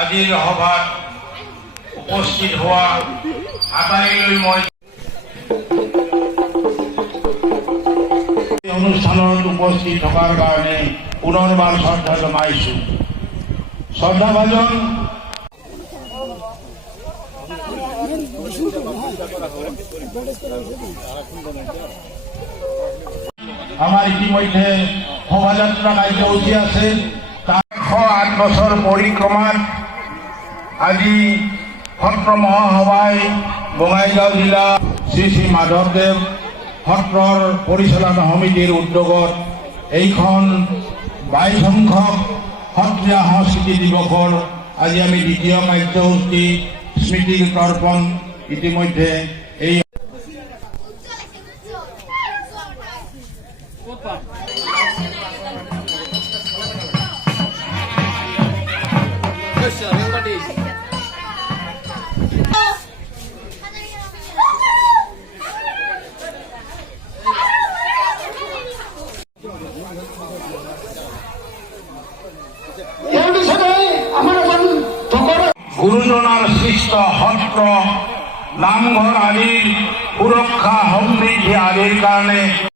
আজিৰ সভাত উপস্থিত হোৱা আটাইলৈ মই অনুষ্ঠানত উপস্থিত থকাৰ কাৰণে পুনৰবাৰ শ্ৰদ্ধা জনাইছোঁ। শ্ৰদ্ধাভাজন আমাৰ ইতিমধ্যে শোভাযাত্ৰা কাৰ্যসূচী আছে। 108 বছৰ পৰিক্ৰমাত আজি সত্ৰ মহাসভাই বঙাইগাঁও জিলা শ্ৰী শ্ৰী মাধৱদেৱ সত্ৰৰ পৰিচালনা সমিতিৰ উদ্যোগত এইখন 22 সংখ্যক সত্ৰীয়া সংস্কৃতি দিৱসৰ আজি আমি দ্বিতীয় কাৰ্যসূচী স্মৃতি তৰ্পণ ইতিমধ্যে এই গুৰুজনাৰ সৃষ্ট সত্ৰ নামঘৰ আদিৰ সুৰক্ষা সমৃদ্ধি আদিৰ কাৰণে